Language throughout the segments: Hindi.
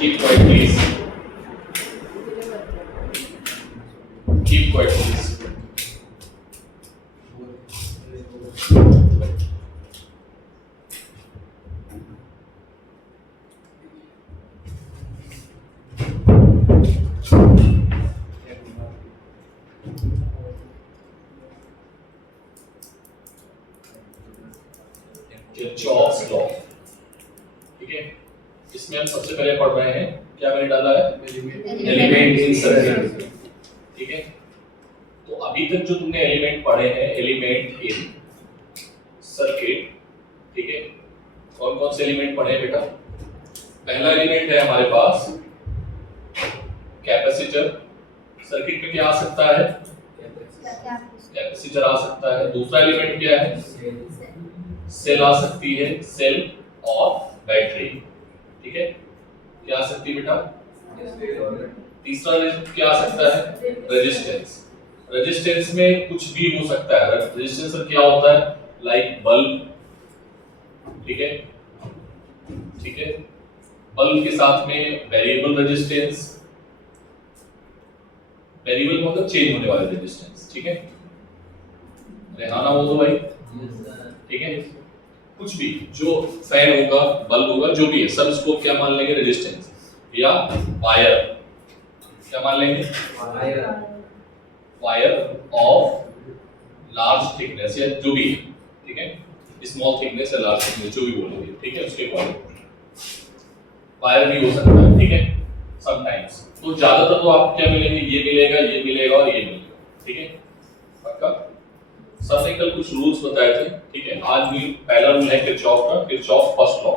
Keep quiet, please. Keep quiet, please. Kirchhoff's law, ठीक है। इसमें हम सबसे पहले पढ़ रहे हैं, क्या मैंने डाला है, एलिमेंट इन सर्किट, ठीक है। तो अभी तक जो तुमने एलिमेंट पढ़े हैं, एलिमेंट इन सर्किट, ठीक है। कौन कौन से एलिमेंट पढ़े हैं बेटा? पहला एलिमेंट है हमारे पास कैपेसिटर। सर्किट में क्या आ सकता है? कैपेसिटर आ सकता है। दूसरा एलिमेंट क्या है? सेल आ सकती है, सेल और बैटरी, ठीक है। क्या आ सकती है बेटा? तीसरा क्या आ सकता है? रेजिस्टेंस। रेजिस्टेंस में कुछ भी हो सकता है। रेजिस्टेंस में क्या होता है? लाइक बल्ब, ठीक है, ठीक है। बल्ब के साथ में वेरिएबल रेजिस्टेंस, वेरिएबल मतलब चेंज होने वाले रेजिस्टेंस, ठीक है। रेहाना हो तो भाई, ठीक है। कुछ भी जो फैन होगा, बल्ब होगा, जो भी है, सब इसको क्या मान लेंगे? रेजिस्टेंस। या वायर, क्या मान लेंगे? वायर ऑफ लार्ज थिकनेस या जो भी है, ठीक है। स्मॉल थिकनेस या लार्ज थिकनेस जो भी बोलेंगे, ठीक है, उसके अकॉर्डिंग वायर भी हो सकता है, ठीक है, समटाइम्स। तो ज्यादातर तो आपको क्या मिलेंगे? ये मिलेगा, ये मिलेगा और ये मिलेगा, ठीक है, पक्का। सर ने कल कुछ रूल्स बताए थे, ठीक है। आज भी पहला रूल है किरचॉफ का, Kirchhoff first law.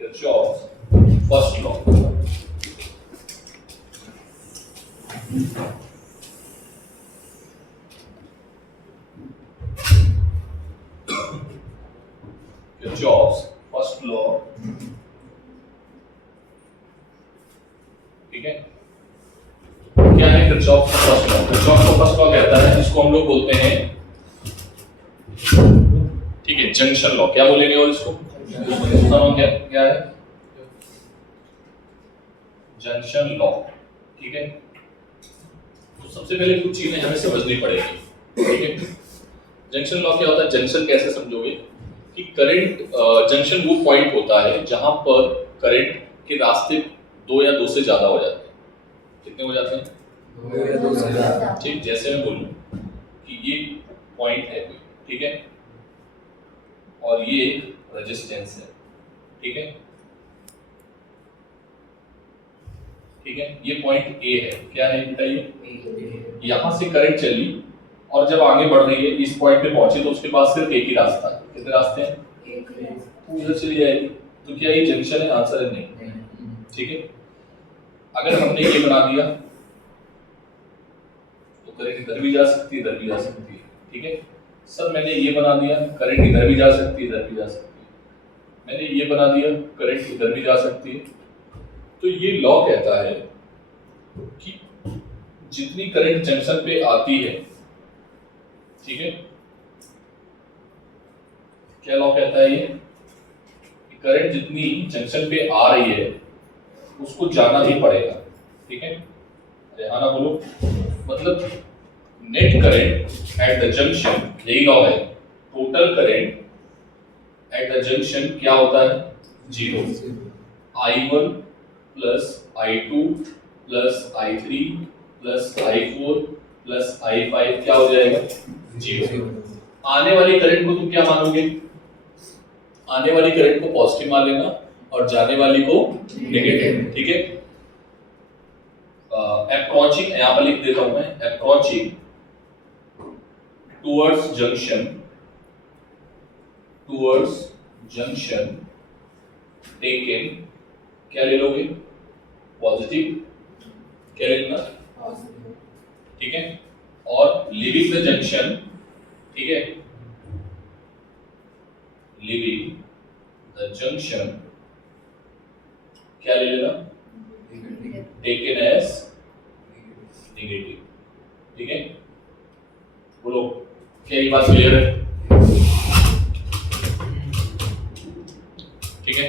Kirchhoff first law, Kirchhoff's first law, ठीक है। क्या है किरचॉफ का फर्स्ट लॉ? किरचॉफ का फर्स्ट लॉ कहता है, इसको हम लोग बोलते हैं, ठीक है, जंक्शन लॉ। क्या बोलेंगे? और इसको क्या क्या है? जंक्शन लॉ, ठीक है। तो सबसे पहले कुछ चीजें हमें समझनी पड़ेगी, ठीक है। जंक्शन लॉ क्या होता है? जंक्शन कैसे समझोगे कि करंट, जंक्शन वो पॉइंट होता है जहां पर करंट के रास्ते दो या दो से ज्यादा हो जाते हैं। कितने हो जाते हैं? दो या दो से ज्यादा, ठीक। जैसे मैं बोलूं कि ये पॉइंट है कोई, ठीक है, और ये एक रेजिस्टेंस है, ठीक है, ठीक है। ये पॉइंट ए है। क्या है बेटा? ये यहां से करंट चली और जब आगे बढ़ रही है, इस पॉइंट पे पहुंची, तो उसके पास सिर्फ एक ही रास्ता है। कितने रास्ते हैं? उधर चली जाएगी। तो क्या ये जंक्शन है? आंसर है नहीं, ठीक है। अगर हमने ये बना दिया तो करंट इधर भी जा सकती है, इधर भी जा सकती है, ठीक है। सर मैंने ये बना दिया, करंट इधर भी जा सकती है, इधर भी जा सकती है। मैंने ये बना दिया, करंट इधर भी जा सकती है। तो ये लॉ कहता है कि जितनी करंट जंक्शन पे आती है, ठीक है, क्या लॉ कहता है ये? करंट जितनी जंक्शन पे आ रही है उसको जाना ही पड़ेगा, ठीक है। रेहाना बोलो। मतलब net current at the junction, यही लॉ है, total current at the junction क्या होता है? Zero. I1 plus I2 plus I3 plus I4 plus I5 क्या हो जाएगा? जीरो। आने वाली करंट को तुम क्या मानोगे? आने वाली करंट को पॉजिटिव मान लेना और जाने वाली को नेगेटिव, ठीक है। अप्रोचिंग, यहां पर लिख देता हूं मैं, अप्रोचिंग टुवर्ड्स जंक्शन टेकन, क्या ले लोगे? पॉजिटिव। क्या लेना? ठीक है। और लिविंग द जंक्शन, ठीक है, लिविंग द जंक्शन क्या ले लेना? टेकन एज नेगेटिव, ठीक है। बोलो, क्या ये बात क्लियर है? ठीक है,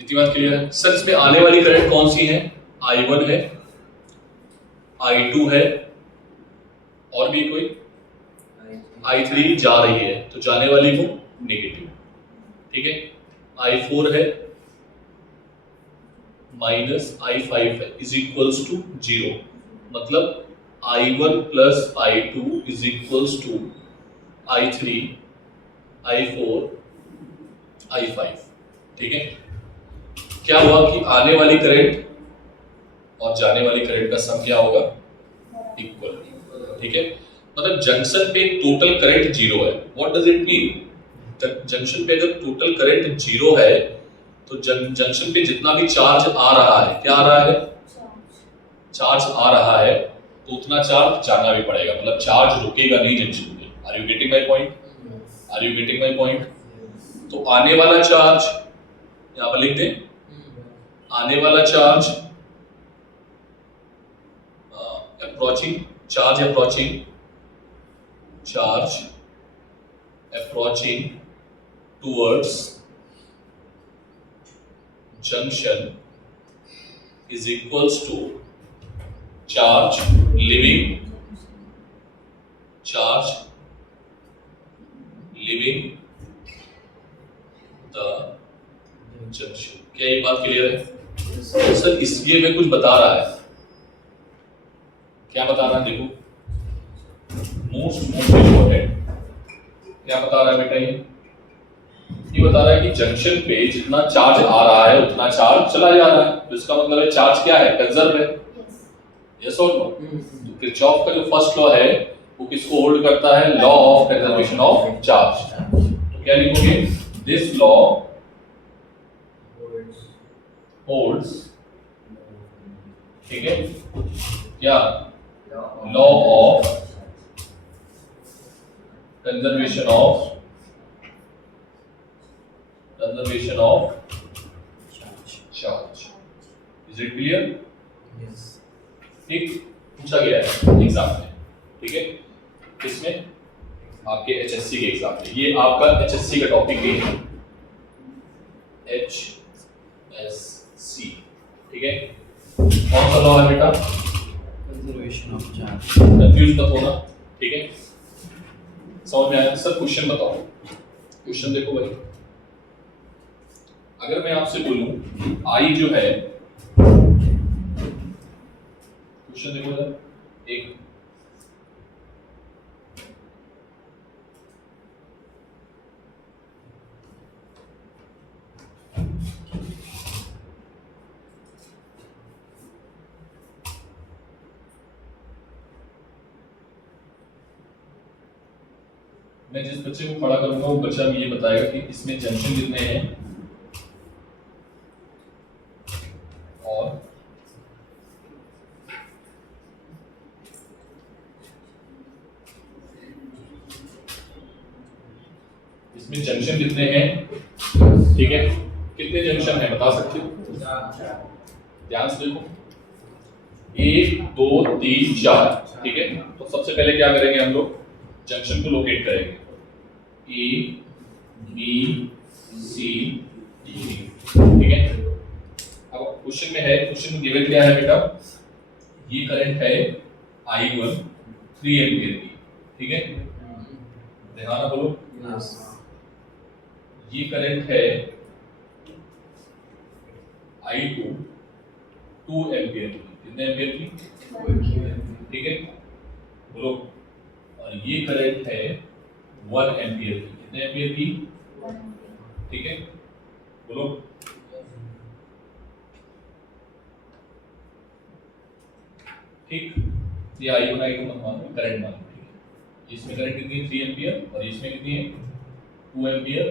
इतनी बात क्लियर है सर। इसमें आने वाली करंट कौन सी है? I1 है, I2 है, और भी कोई I3 जा रही है, तो जाने वाली वो नेगेटिव, ठीक है। I4 है माइनस I5 है इज इक्वल्स टू 0, मतलब I1 plus I2 is equals to I3 I4 I5, ठीक है। क्या हुआ कि आने वाली करंट और जाने वाली करंट का सम क्या होगा? इक्वल, ठीक है। मतलब जंक्शन पे टोटल करंट जीरो है। What does it mean? Junction पे अगर टोटल करंट जीरो है तो जंक्शन पे जितना भी चार्ज आ रहा है, क्या आ रहा है? चार्ज आ रहा है, तो उतना चार्ज जाना भी पड़ेगा, मतलब चार्ज रुकेगा नहीं जंक्शन पे। Are you getting my point? Are you getting my point? तो आने वाला चार्ज यहाँ पर लिख दें, आने वाला charge approaching, charge approaching, charge approaching towards junction is equals to charge leaving the junction। क्या ये बात क्लियर है? सर इसलिए मैं कुछ बता रहा है, क्या बता रहा है? देखो मोस्ट इम्पोर्टेंट क्या बता रहा है बेटा, ये बता रहा है कि जंक्शन पे जितना चार्ज आ रहा है उतना चार्ज चला जा रहा है, तो इसका मतलब है चार्ज क्या है? कंजर्व है। यस और नो? तो किरचॉफ का जो फर्स्ट लॉ है वो किसको होल्ड करता है? Law of conservation of charge. तो क्या लिखोगे? दिस लॉ होल्ड्स, ठीक है, क्या? Law of conservation of charge। Is it clear? Yes। ठीक, पूछा गया है एग्जाम में, ठीक है, इसमें आपके HSC के एग्जाम में। ये आपका HSC का टॉपिक भी है, HSC, ठीक है। कौन सा लॉ है बेटा? Conservation of charge. कंफ्यूज मत होना, ठीक है। समझ में आया? सर क्वेश्चन बताओ, क्वेश्चन देखो भाई। अगर मैं आपसे बोलूं I जो है, क्वेश्चन देखो जरा, एक मैं जिस बच्चे को खड़ा करूंगा वो बच्चा भी ये बताएगा कि इसमें जंक्शन कितने हैं और इसमें जंक्शन कितने हैं, ठीक है। कितने जंक्शन हैं बता सकते हो? ध्यान से देखो, 1 2 3 4, ठीक है। तो सबसे पहले क्या करेंगे हम लोग? जंक्शन को लोकेट करेंगे, A B C D, ठीक है। अब क्वेश्चन में है, क्वेश्चन में गिवन क्या है बेटा? ये करंट है I1 3 एम्पीयर की, ठीक है, ध्यान से बोलो। ये करंट है I2 2 एम्पीयर की, कितने एम्पीयर की? ठीक है, बोलो। और ये करंट है 1 एम्पीयर की, कितने एम्पीयर की? ठीक है, बोलो। ठीक, ये I1 I2 मत मानो, करंट मानो, ठीक है। इसमें करंट कितनी है? 3 एम्पीयर, और इसमें कितनी है? 2 एम्पीयर,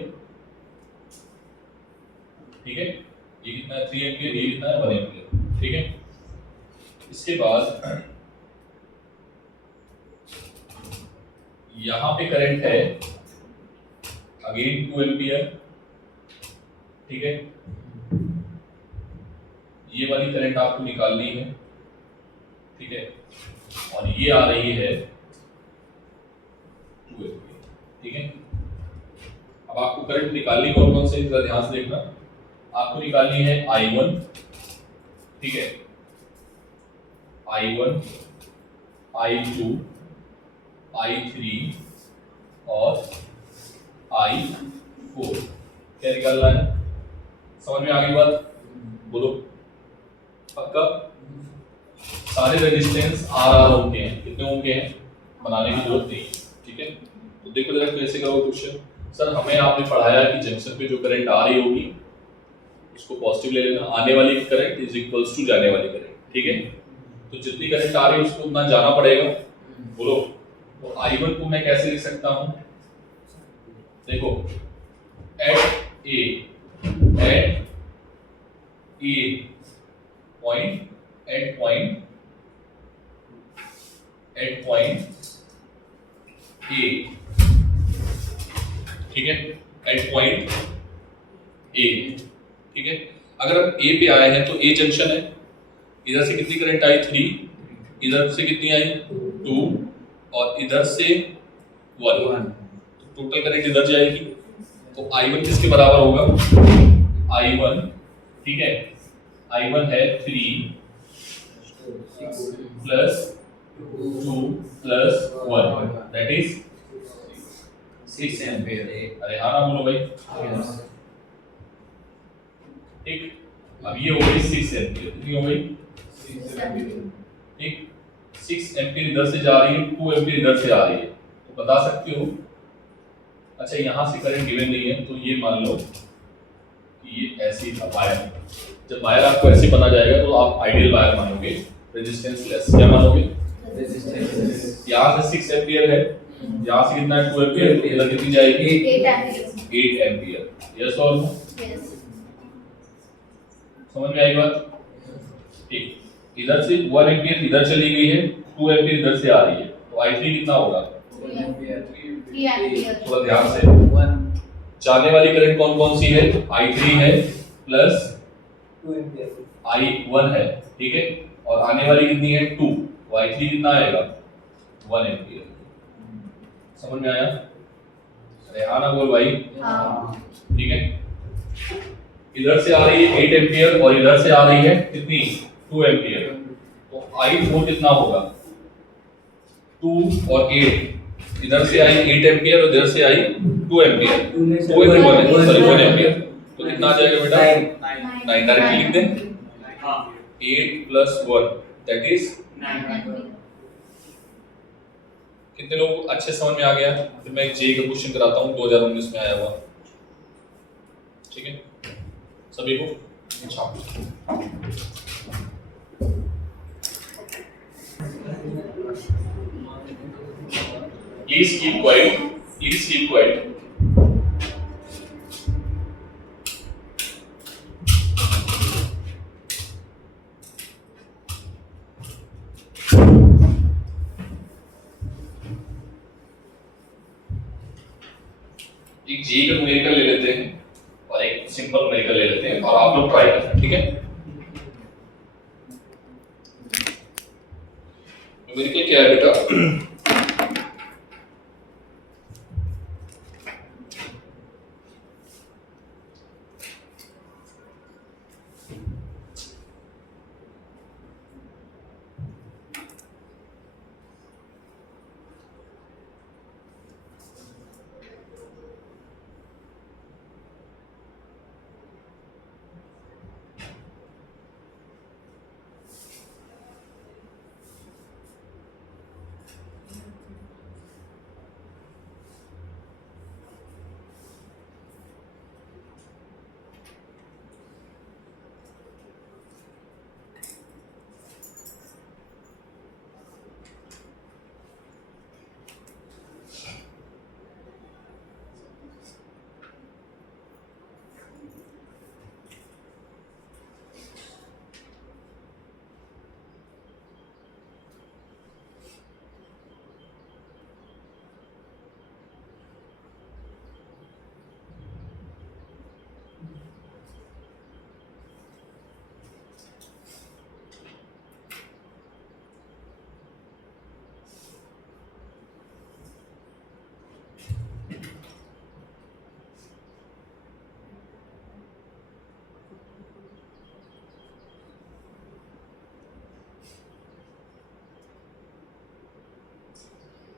ठीक है। ये कितना है? 3 एम्पीयर, ये कितना है? 1 एम्पीयर, ठीक है। इसके बाद यहां पे करंट है अगेन 2 एम्पीयर, ठीक है। ये वाली करंट आपको निकालनी है, ठीक है, और ये आ रही है 2 एम्पीयर, ठीक है। अब आपको करंट निकालनी कौन कौन से, जरा ध्यान से देखना। आपको निकालनी है I1, ठीक है, I1, I2, I3 और I4। क्या निकालना है? समझ में आ गई बात? बोलो पक्का? सारे रेजिस्टेंस आर ओम के हैं। कितने ओम के हैं? बनाने की जरूरत नहीं है, ठीक है। तो देखो जरा कैसे करोगे क्वेश्चन। सर हमें आपने पढ़ाया कि जंक्शन पे जो करंट आ रही होगी उसको पॉजिटिव ले लेना, आने वाली करंट इज इक्वल्स टू जाने वाली करंट, ठीक है। तो जितनी करंट आ रही है उसको उतना जाना पड़ेगा। बोलो तो I1 को मैं कैसे लिख सकता हूं? देखो at A point, at point A, ठीक है, एट पॉइंट ए, ठीक है। अगर हम ए पे आए हैं तो ए जंक्शन है, इधर से कितनी करंट आई 3, इधर से कितनी आई 2 और इधर से 1, तो टोटल करंट इधर जाएगी। तो I1 किसके बराबर होगा? I1, ठीक है, I1 है 3 plus 2 plus 1 that is 6 ampere. अरे हाँ ना बोलो भाई, ठीक। अब ये हो गई 6 एम्पीयर, कितनी हो गई? 6 एम्पीयर, ठीक। 6 एम्पीयर इधर से जा रही है, 2 एम्पीयर इधर से आ रही है, तो बता सकते हो। अच्छा यहाँ से करंट गिवन नहीं है तो ये मान लो कि ये ऐसे ही था वायर। जब वायर आपको ऐसे बना जाएगा तो आप आइडियल वायर मानोगे, रेजिस्टेंस लेस। क्या मानोगे? रेजिस्टेंस। यहाँ से 6 एम्पीयर है, यहाँ से कितना है 2 एम्पीयर, इधर कितनी जाएगी? 8 एम्पीयर। यस और नो? यस। समझ में आई बात? ठीक। इधर से 1 एम्पीयर इधर चली गई है, 2 एम्पीयर इधर से आ रही है, तो I3 कितना होगा? 3 एम्पीयर। थोड़ा ध्यान से, जाने वाली करंट कौन कौन सी है? I3 है प्लस 2 एम्पीयर I1 है, ठीक है, और आने वाली कितनी है 2, तो I3 कितना आएगा? 1 एम्पीयर। समझ में आया? अरे हाँ ना बोल भाई। हाँ। ठीक है, इधर से आ रही है 8 एम्पीयर और इधर से आ रही है कितनी? 2 एम्पीयर, तो I4 कितना होगा? 2 और 8, इधर से आई 8 एम्पीयर और इधर से आई 2 एम्पीयर, 2 एम्पीयर, तो कितना आ जाएगा बेटा? 9। डायरेक्टली लिख दें, 8 प्लस 1 दैट इज 9। कितने लोगों को अच्छे समझ में आ गया? फिर मैं एक जेई का क्वेश्चन कराता हूँ 2019 में आया हुआ, ठीक है, सभी को। Please keep quiet. Please keep quiet. एक जी का न्यूमेरिकल ले लेते हैं और एक सिंपल न्यूमेरिकल ले लेते हैं और आप लोग ट्राई करना, ठीक है। न्यूमेरिकल क्या है बेटा?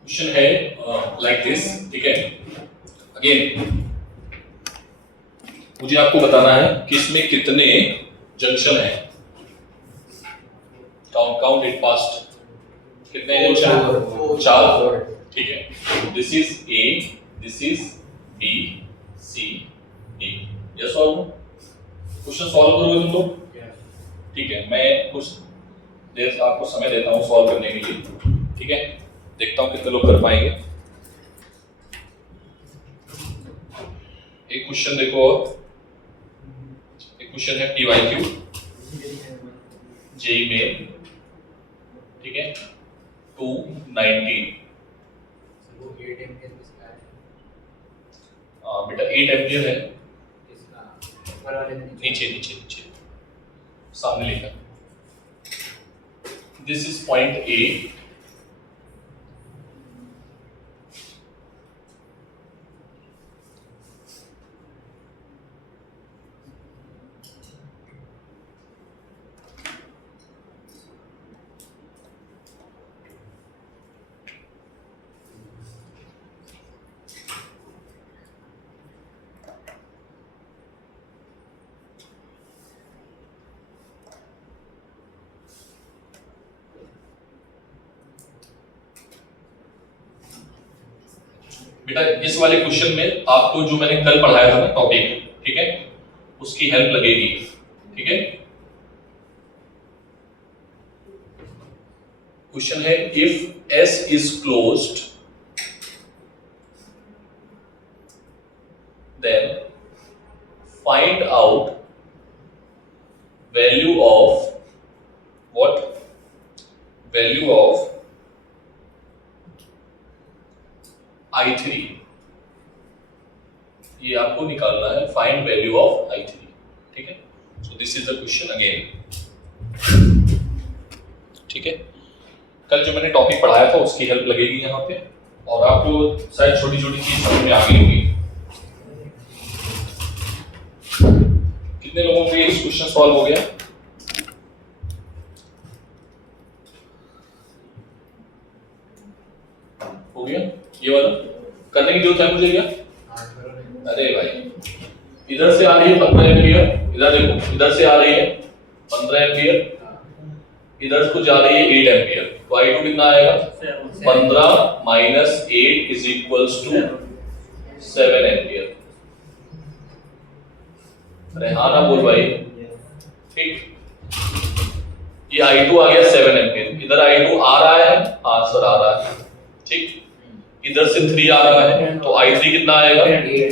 क्वेश्चन है लाइक दिस, ठीक है। अगेन मुझे आपको बताना है कि इसमें कितने जंक्शन हैं। Count it fast. कितने जंक्शन? 4, ठीक है। This is A, this is B, C, D. Yes और नो? क्वेश्चन सॉल्व करोगे तुम लोग? ठीक है, मैं कुछ देर आपको समय देता हूँ सॉल्व करने के लिए, ठीक है। देखता हूँ कितने लोग कर पाएंगे। एक क्वेश्चन देखो, और एक क्वेश्चन है PYQ जेई में, ठीक है, 290। बेटा 8 एम्पियर है। नीचे नीचे नीचे सामने लिखा, दिस इज पॉइंट ए, बेटा इस वाले क्वेश्चन में आपको जो मैंने कल पढ़ाया था ना टॉपिक, ठीक है, उसकी हेल्प लगेगी, ठीक है। क्वेश्चन है if S is closed then find out value of what? Value of I3। ये आपको निकालना है, फाइंड वैल्यू ऑफ I3, ठीक है। So this is the question again, ठीक है। कल जो मैंने टॉपिक पढ़ाया था उसकी हेल्प लगेगी यहाँ पे, और आपको शायद छोटी छोटी चीज समझ में आ गई होगी। कितने लोगों को ये क्वेश्चन सॉल्व हो गया? हो गया? ये वाला करने की जरूरत है मुझे क्या? अरे भाई इधर से आ रही है 15 एम्पियर, इधर देखो, इधर से आ रही है 15 एम्पियर, इधर को जा रही है 8 एम्पियर, तो I2 कितना आएगा? 15 minus 8 is equals to 7 ampere. अरे हाँ ना बोल भाई, ठीक। ये I2 आ गया 7 एम्पियर, इधर I2 आ रहा है, हाँ सर आ रहा है, ठीक। इधर से 3 आ रहा है, तो I3 कितना आएगा?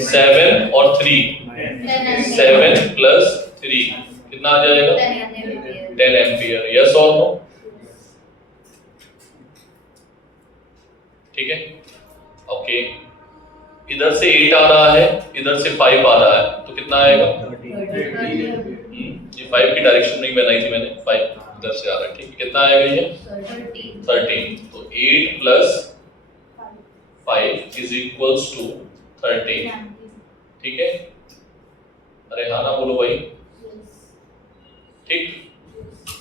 7 और 3, 7 प्लस 3 कितना आ जाएगा? 10 एम्पियर। यस और नो? ठीक है, ओके। इधर से 8 आ रहा है, इधर से 5 आ रहा है, तो कितना आएगा? ये 5 की डायरेक्शन नहीं बनाई थी मैंने, 5 इधर से आ रहा है, ठीक है। कितना आएगा ये? 13। तो 8 प्लस 5 इज इक्वल्स टू 13, ठीक है। अरे हाँ ना बोलो भाई, ठीक।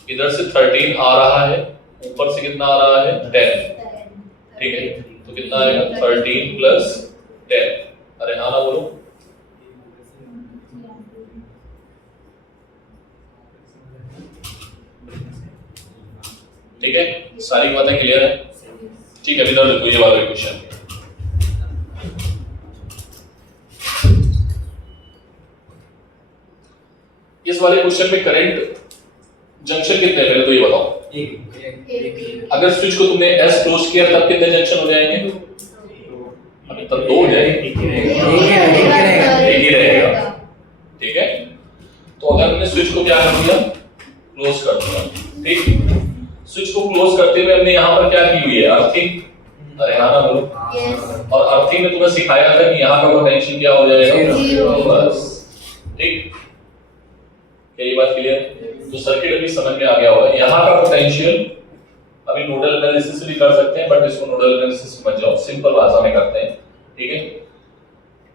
इधर से 13 आ रहा है, ऊपर से कितना आ रहा है? 10, ठीक है। तो कितना आएगा? 13 प्लस 10। अरे हाँ ना बोलो, ठीक है। सारी बातें क्लियर है? ठीक है, इधर देखो ये वाला क्वेश्चन, इस वाले क्वेश्चन में करंट जंक्शन कितने हैं पहले तो ये बताओ। अगर स्विच को तुमने S क्लोज किया तब कितने जंक्शन हो जाएंगे? अभी तक 2 हो जाएंगे, एक ही रहेगा, ठीक है। तो अगर हमने स्विच को क्या कर दिया? क्लोज कर दिया, ठीक। स्विच को क्लोज करते हुए हमने यहाँ पर क्या की हुई है? अर्थिंग। अरे हाँ ना बोलो, और अर्थिंग में तुम्हें सिखाया था कि यहाँ का पोटेंशियल क्या हो जाएगा? बस, ठीक। क्या ये बात क्लियर? तो सर्किट अभी समझ में आ गया होगा। यहाँ का पोटेंशियल अभी नोडल एनालिसिस से भी कर सकते हैं, बट इसको नोडल एनालिसिस समझ जाओ, सिंपल भाषा में करते हैं, ठीक है।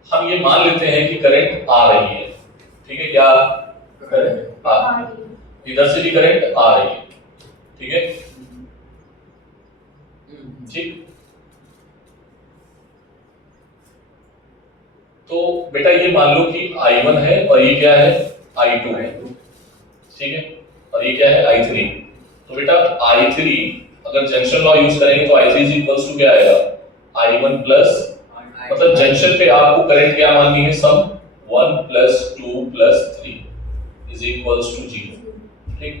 हम ये मान लेते हैं कि करंट आ रही है, ठीक है। क्या करंट आ रही है? इधर से भी करंट आ रही है, ठीक है, ठीक। तो बेटा ये मान लो कि I1 है और ये क्या है I2 है, ठीक है, और ये क्या है I3। तो बेटा I3 अगर जंक्शन लॉ यूज करेंगे तो I3 इज इक्वल्स टू क्या आएगा I1 प्लस, मतलब जंक्शन पे आपको करंट क्या माननी है, सम 1 + 2 + 3 इज इक्वल्स टू 0। ठीक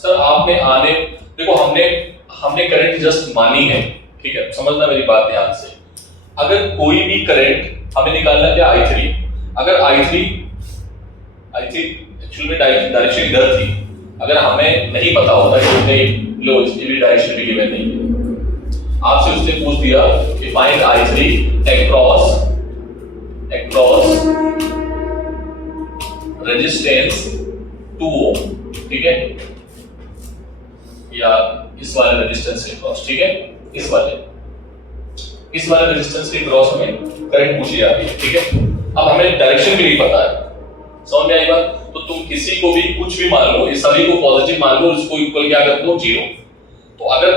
सर, आपने आने देखो हमने करंट जस्ट मानी है, ठीक है, समझना मेरी बात ध्यान से। अगर कोई भी करंट हमें निकालना क्या I3, अगर I3 एक्चुअली में डायरेक्शन इधर थी, अगर हमें नहीं पता होता कि उसने लो इसकी भी डायरेक्शन भी गिवन नहीं है, आपसे उसने पूछ दिया कि फाइंड I3 अक्रॉस रेजिस्टेंस 2 ओम, ठीक है, या इस वाले रेजिस्टेंस के क्रॉस, ठीक है, इस वाले रेजिस्टेंस के क्रॉस हमें करंट पूछी जाती है, ठीक है। अब हमें डायरेक्शन भी नहीं पता है, समझ में आई बात? तो तुम किसी को भी कुछ भी मान लो, इस सभी को पॉजिटिव मान लो, इसको इक्वल क्या कर दो 0। तो अगर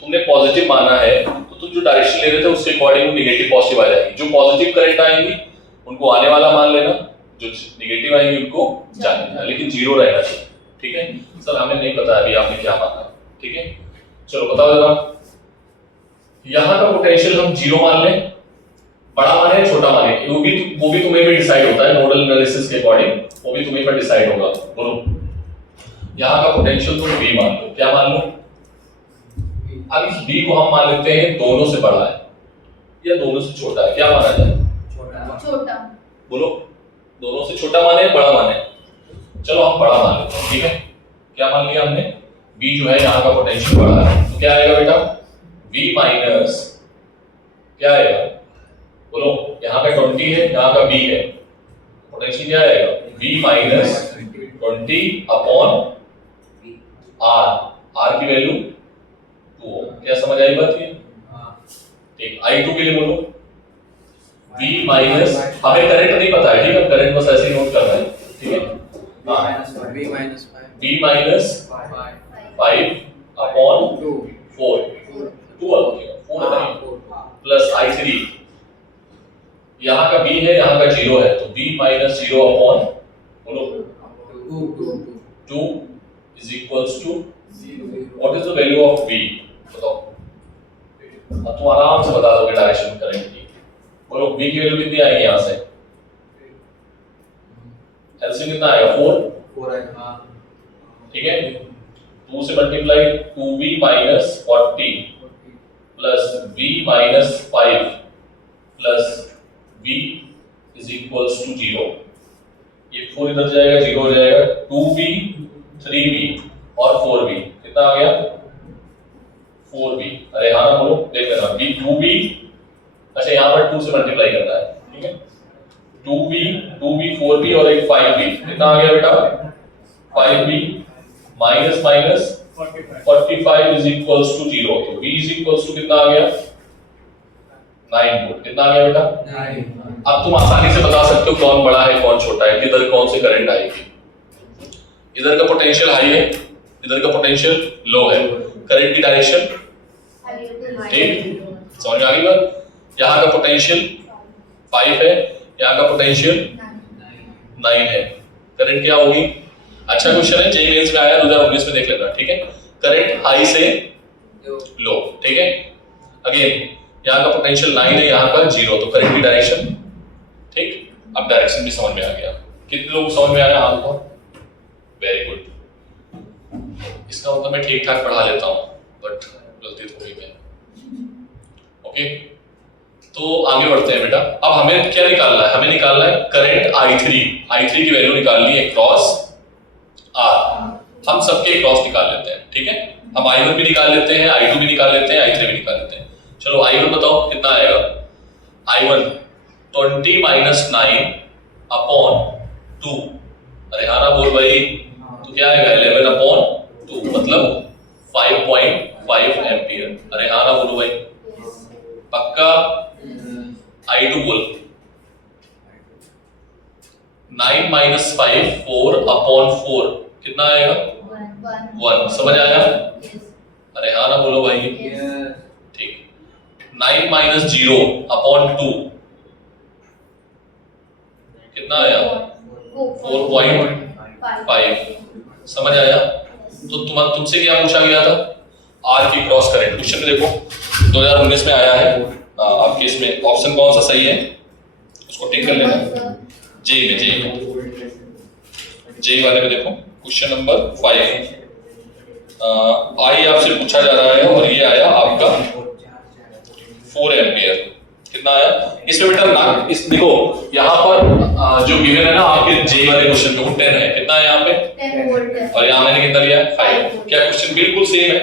तुमने पॉजिटिव माना है तो तुम जो डायरेक्शन ले रहे थे उसके अकॉर्डिंग नेगेटिव पॉजिटिव आ जाएगी। जो पॉजिटिव करंट आएंगी उनको आने वाला मान लेना, जो नेगेटिव आएंगी उनको जाने देना, लेकिन 0 रहना चाहिए, ठीक है। सर हमें नहीं पता अभी आपने क्या माना, ठीक है, चलो बताओ जरा। यहाँ का पोटेंशियल हम 0 मान लें, बड़ा माने छोटा माने, वो भी तुम्हें पे डिसाइड होता है, नोडल एनालिसिस के अकॉर्डिंग वो भी तुम्हें पर डिसाइड होगा। बोलो यहाँ का पोटेंशियल तुम V मान लो, क्या मान लो? अब इस B को हम मान लेते हैं दोनों से बड़ा है या दोनों से छोटा है, क्या माना जाए? छोटा। बोलो दोनों से छोटा माने या बड़ा माने? चलो हम बड़ा मान लेते हैं, ठीक है। क्या मान लिया हमने? B जो है यहाँ का पोटेंशियल बड़ा है, तो क्या आएगा बेटा? V माइनस क्या आएगा? बोलो यहाँ का 20 है, यहाँ का B है, पोटेंशियल क्या आएगा? V माइनस 20 अपॉन R की वैल्यू 2। क्या समझ आई बात ये? ठीक, I2 के लिए बोलो V माइनस, हमें करंट नहीं पता है, ठीक है, करंट बस ऐसे ही नोट करना है, ठीक है। V minus 5 upon 4 plus I3, यहाँ का B है, यहाँ का 0 है, तो B माइनस 0 अपॉन बोलो 2 is equals to what is the value of V? बताओ, अब तुम आराम से बता दोगे डायरेक्शन करंट की। बोलो V की वैल्यू कितनी आएगी यहाँ से? एलसीएम कितना आएगा? 4 आएगा, ठीक है। 2 से multiply 2V minus 40 plus V minus 5 plus V is equals to 0। ये 4 इधर जाएगा, 0 हो जाएगा, 2V 3V और 4V कितना आ गया? 4V। अरे हाँ ना बोलो, देख लेना, V 2V, अच्छा यहाँ पर 2 से मल्टीप्लाई करना है, ठीक है, 2V 4V और एक 5V कितना आ गया बेटा? 5V minus minus 45 is equals to 0, तो V is equals to कितना आ गया? 9 वोल्ट। कितना आ गया बेटा? 9। अब तुम आसानी से बता सकते हो कौन बड़ा है कौन छोटा है, किधर कौन से करंट आएगी। इधर का पोटेंशियल हाई है, इधर का पोटेंशियल लो है, करंट की डायरेक्शन ठीक, समझ में आ गई बात? यहाँ का पोटेंशियल 5 है, यहाँ का पोटेंशियल 9 है, करंट क्या होगी? अच्छा क्वेश्चन है, जेईई मेंस में आया 2019 में, देख लेना, ठीक है। करंट हाई से लो, ठीक है। अगेन यहाँ का पोटेंशियल 9 है, यहाँ का 0, तो करंट की डायरेक्शन ठीक। अब डायरेक्शन भी समझ में आ गया, कितने लोग समझ में आया? आपको वेरी गुड। इसका मतलब मैं ठीक ठाक पढ़ा लेता हूँ, बट गलती तो हुई मैं। ओके, तो आगे बढ़ते हैं बेटा। अब हमें क्या निकालना है? हमें निकालना है करंट I3 की वैल्यू निकालनी है क्रॉस R। हम सबके क्रॉस निकाल लेते हैं, ठीक है। हम I1 भी निकाल लेते हैं, I2 भी निकाल लेते हैं, I3 भी निकाल लेते हैं। चलो I1 बताओ कितना आएगा? I1 20 minus 9 upon 2। अरे हाँ ना बोल भाई, तो क्या आएगा? 11 अपॉन 2 मतलब 5.5 एम्पियर। अरे हाँ ना बोलो भाई, पक्का? I2 बोल। 9 माइनस 5 4 अपॉन 4 कितना आएगा? 1। समझ आया? अरे हाँ ना बोलो भाई, ठीक। 9 माइनस 0 अपॉन 2 कितना आया 4.5। समझ आया? तो तुमसे क्या पूछा गया था? आर की क्रॉस करंट। क्वेश्चन में देखो 2019 में आया है आपके इसमें ऑप्शन कौन सा सही है उसको टिक कर लेना। जेई वाले में देखो क्वेश्चन नंबर 5 आई आपसे पूछा जा रहा है और ये आया आपका 4 एम्पियर। कितना आया इसमें बेटा ना? इस देखो यहाँ पर जो गिवन है ना आपके जे वाले क्वेश्चन में वो 10 है। कितना है यहाँ पे 10 वोल्ट है और यहाँ मैंने कितना लिया 5। क्या क्वेश्चन बिल्कुल सेम है?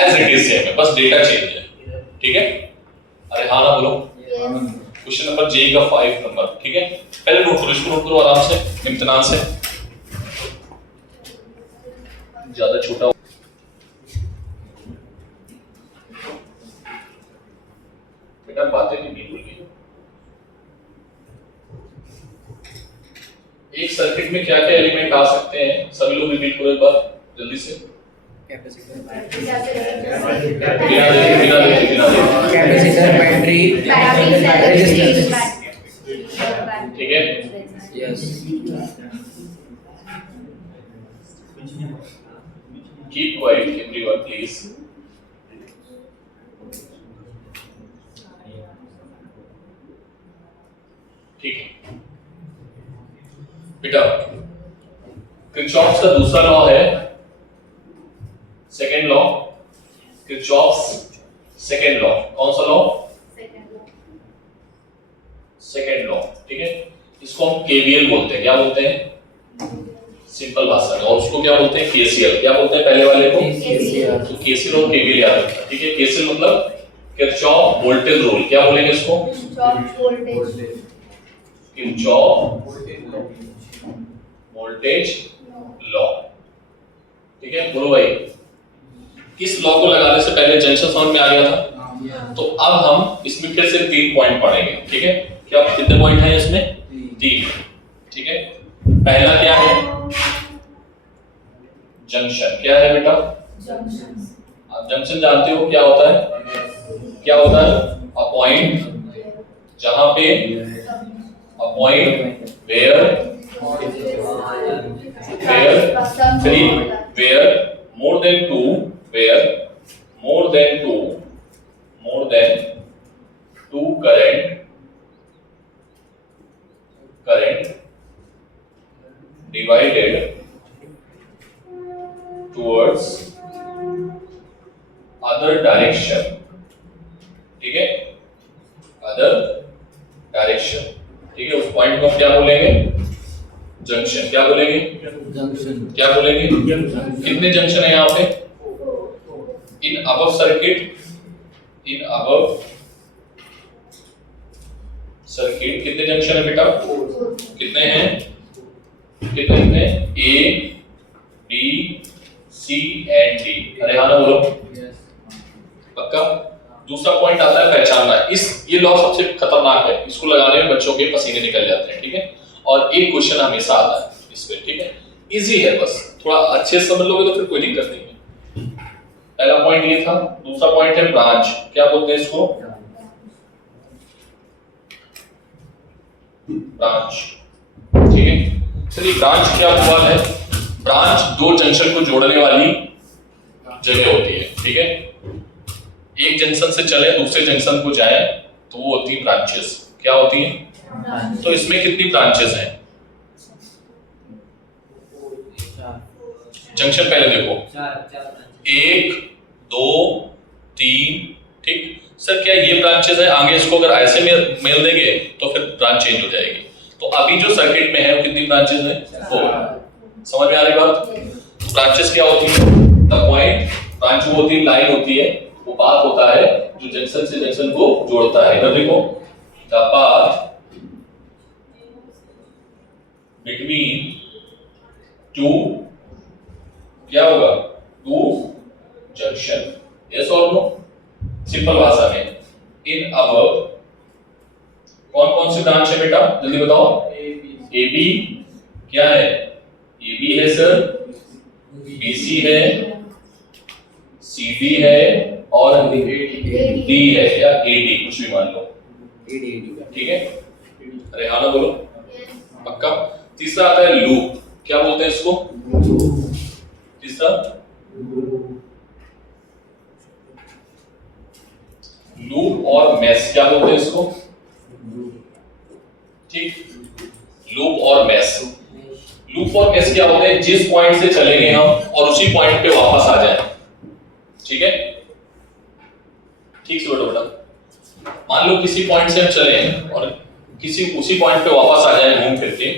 एज इट इज सेम है, बस डेटा चेंज है। ठीक है? अरे हाँ ना बोलो। क्वेश्चन नंबर जे का 5 नंबर। ठीक है, पहले नोट करो, इसको नोट करो आराम से, इम्तिनान से। ज्यादा छोटा बेटा बातें नहीं भूल गई। एक सर्किट में क्या क्या एलिमेंट आ सकते हैं सभी लोग रिपीट करो एक बार जल्दी से। Capacitor, battery, resistance. ठीक है, yes. Keep quiet everyone please. ठीक है बेटा, किरचॉफ्स का दूसरा लॉ है, second law, Kirchhoff's second law. कौन सा लॉ? Second law. ठीक है, इसको हम केवीएल बोलते हैं। क्या बोलते हैं सिंपल भाषा में? और उसको क्या बोलते हैं केसीएल। क्या बोलते हैं पहले वाले को? केसीएल। तो केसीएल और केवीएल याद रखना। ठीक है, केसीएल मतलब किरचॉफ वोल्टेज रूल। क्या बोलेंगे इसको? Kirchhoff voltage law. ठीक है, बोलो भाई किस लॉ को लगाने से पहले जंक्शन समझ में आ गया था? तो अब हम इसमें फिर से 3 पॉइंट पढ़ेंगे। ठीक है, क्या कितने पॉइंट हैं इसमें? 3। ठीक है, पहला क्या है? जंक्शन। क्या है बेटा? आप जंक्शन जानते हो क्या होता है? क्या होता है? अ पॉइंट जहां पे a point where more than two current divided towards other direction. ठीक है, other direction। ठीक है, उस पॉइंट को हम क्या बोलेंगे? जंक्शन। क्या बोलेंगे? जंक्शन। क्या बोलेंगे? कितने जंक्शन है यहाँ पे? इन अबव सर्किट कितने जंक्शन है बेटा? कितने हैं? कितने? A B C and D. अरे हाँ ना बोलो। पक्का? दूसरा पॉइंट आता है पहचानना। ये लॉ सबसे खतरनाक है, इसको लगाने में बच्चों के पसीने निकल जाते हैं। ठीक है, और एक क्वेश्चन हमेशा आता है इस पे। ठीक है, इजी है, बस थोड़ा अच्छे से समझ लोगे तो फिर कोई दिक्कत नहीं है। पहला पॉइंट ये था। दूसरा पॉइंट है ब्रांच। क्या बोलते हैं इसको? ब्रांच। ठीक है, चलिए ब्रांच क्या हुआ है? ब्रांच दो जंक्शन को जोड़ने वाली जगह होती है। ठीक है, एक जंक्शन से चले दूसरे जंक्शन को जाए तो वो होती है ब्रांचेस। क्या होती है? तो इसमें कितनी ब्रांचेस हैं? जंक्शन पहले देखो, 1 2 3। ठीक, सर क्या ये ब्रांचेस है? आगे इसको अगर ऐसे में मेल देंगे तो फिर ब्रांच चेंज हो जाएगी। तो अभी जो सर्किट में है वो कितनी ब्रांचेस हैं? 4। समझ में आ रही बात? ब्रांचेस क्या होती है? The point. ब्रांच वो होती है, लाइन होती है, वो पाथ होता है जो जंक्शन से जंक्शन को जोड़ता है। इधर देखो, द पाथ बिटवीन टू, क्या होगा? 2 जंक्शन। यस और नो? सिंपल भाषा में, इन अबव कौन कौन सी ब्रांच है बेटा? जल्दी बताओ। ए बी क्या है? ए बी है सर, बी सी है, सी डी है और डी है या ए डी, कुछ भी मान लो। ठीक है, अरे हाँ ना बोलो। पक्का। तीसरा आता है लूप, क्या बोलते हैं इसको? तीसरा लूप और मैश, क्या बोलते हैं इसको? ठीक, लूप और मैश। लूप और मैश क्या होते हैं? जिस पॉइंट से चलेंगे हम और उसी पॉइंट पे वापस आ जाए, ठीक है? ठीक से बेटा, मान लो किसी पॉइंट से हम चले और किसी उसी पॉइंट पे वापस आ जाए घूम फिर के,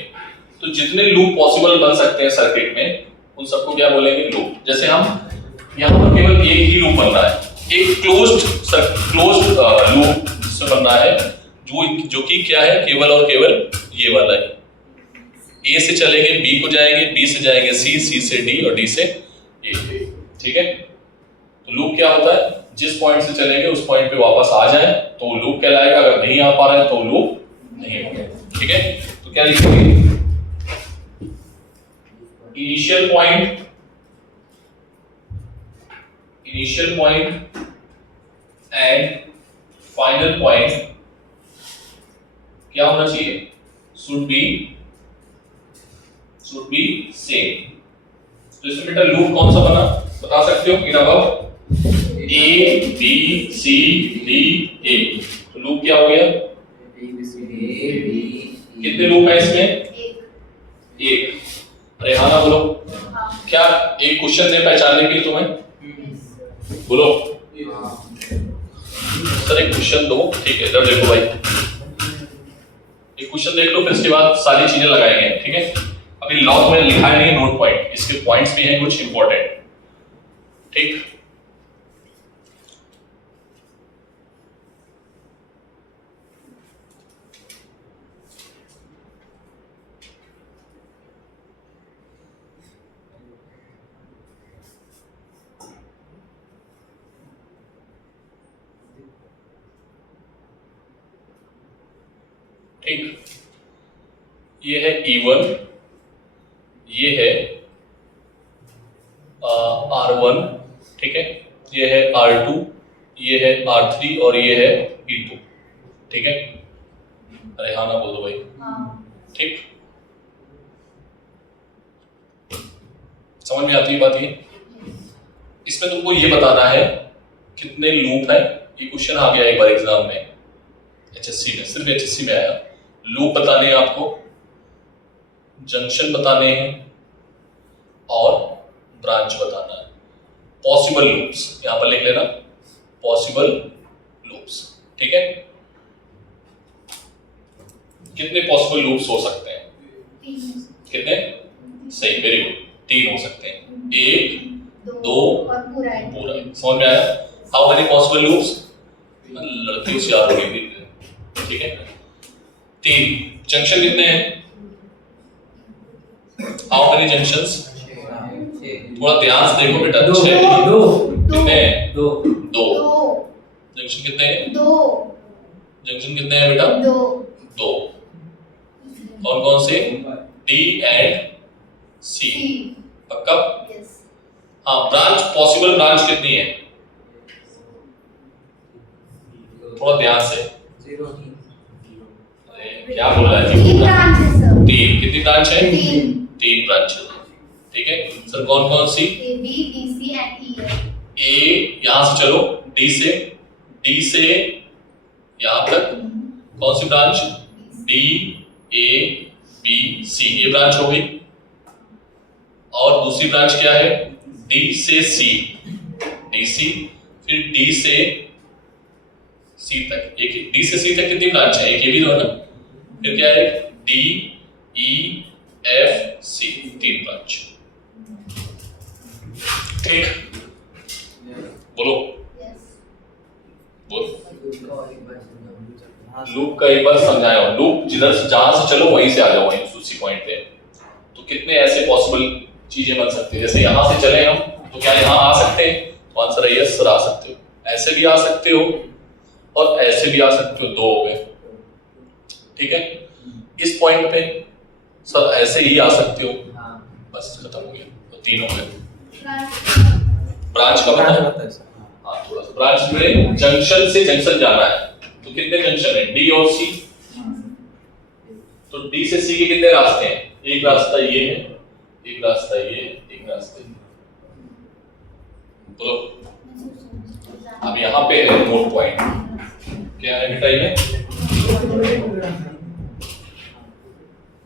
तो जितने लूप पॉसिबल बन सकते हैं सर्किट में उन सबको क्या बोलेंगे? लूप। जैसे हम यहाँ पर केवल एक ही लूप बन रहा है, एक क्लोज्ड लूप से बन रहा है, जो कि क्या है? केवल और केवल ये वाला है। ए से चलेंगे बी को जाएंगे, बी से जाएंगे सी, सी से डी और डी से ए, ठीक है? तो लूप क्या होता है? जिस पॉइंट से चलेंगे उस पॉइंट पे वापस आ जाए तो वो लूप कहलाएगा, अगर नहीं आ पा रहा है तो लूप नहीं होगा, ठीक है? तो क्या लिखेंगे? Initial point and final point क्या होना चाहिए? Should be same. तो इसमें बेटा लूप कौन सा बना बता सकते हो? In above A B C D A, तो लूप क्या हो गया? कितने लूप है इसमें? एक। अरे हाँ ना बोलो। क्या एक क्वेश्चन ने पहचानने के लिए तुम्हें? बोलो सर एक क्वेश्चन दो, ठीक है? इधर देखो भाई, एक क्वेश्चन देख लो, फिर इसके बाद सारी चीजें लगाएंगे, ठीक है? अभी लॉग में लिखा है नहीं नोट पॉइंट, इसके पॉइंट्स भी हैं कुछ इंपॉर्टेंट, ठीक? ठीक, ये है E1, ये है R1, ठीक है? ये है R2, ये है R3 और ये है E2, ठीक है? अरे हाँ ना बोल दो भाई। ठीक, समझ में आती है बात? ये इसमें तुमको ये बताना है कितने लूप है। ये क्वेश्चन आ गया एक बार एग्जाम में, HSC में, सिर्फ HSC में आया। लूप बताने हैं आपको, जंक्शन बताने हैं और ब्रांच बताना है। पॉसिबल लूप्स यहां पर लिख लेना, पॉसिबल लूप्स, ठीक है? कितने पॉसिबल लूप्स हो सकते हैं? कितने? सही, वेरी गुड, 3 हो सकते हैं, 1 2 और पूरा। समझ में आया? How many possible loops? लड़के होशियार हो गए, ठीक है? 3। जंक्शन कितने हैं? How many junctions? थोड़ा ध्यान से देखो बेटा, 6। 2 कितने हैं? 2 जंक्शन कितने हैं? 2 जंक्शन कितने हैं बेटा? 2। कौन कौन से? D एंड C, पक्का? हाँ, ब्रांच, पॉसिबल ब्रांच कितनी है? थोड़ा ध्यान से। क्या बोल रहा है? 3 ब्रांच है सर। 3। कितनी ब्रांच है? 3 ब्रांच है, ठीक है? सर कौन कौन सी? A B D C and E है। A यहां से चलो, D से यहां तक कौन सी branch? D A B C, ये ब्रांच हो गई। और दूसरी ब्रांच क्या है? D से C, D C, फिर D से C तक। एक D से C तक कितनी ब्रांच है? एक ये भी दो ना। फिर क्या है? D E F C, 3 branch, ठीक? बोलो, बोल। लूप का एक बार समझाया हो, लूप जिधर से जहां से चलो वहीं से आ जाओ, वहीं उसी पॉइंट पे। तो कितने ऐसे पॉसिबल चीजें बन सकती है? जैसे यहां से चले हम तो क्या यहां आ सकते हैं? तो आंसर है यस सर, आ सकते हो। ऐसे भी आ सकते हो और ऐसे भी आ सकते हो, 2 हो गए, ठीक है? इस पॉइंट पे सर ऐसे ही आ सकते हो, बस खत्म हो गया, तो 3 हो गए। ब्रांच का पता है? हाँ, थोड़ा सा ब्रांच में जंक्शन से जंक्शन जाना है, तो कितने जंक्शन है? D और C, तो डी से सी के कितने रास्ते हैं? एक रास्ता ये है, एक रास्ता ये है, एक रास्ता ये। तो अब यहाँ पे है नोड पॉइंट, क्या है बेटा ये?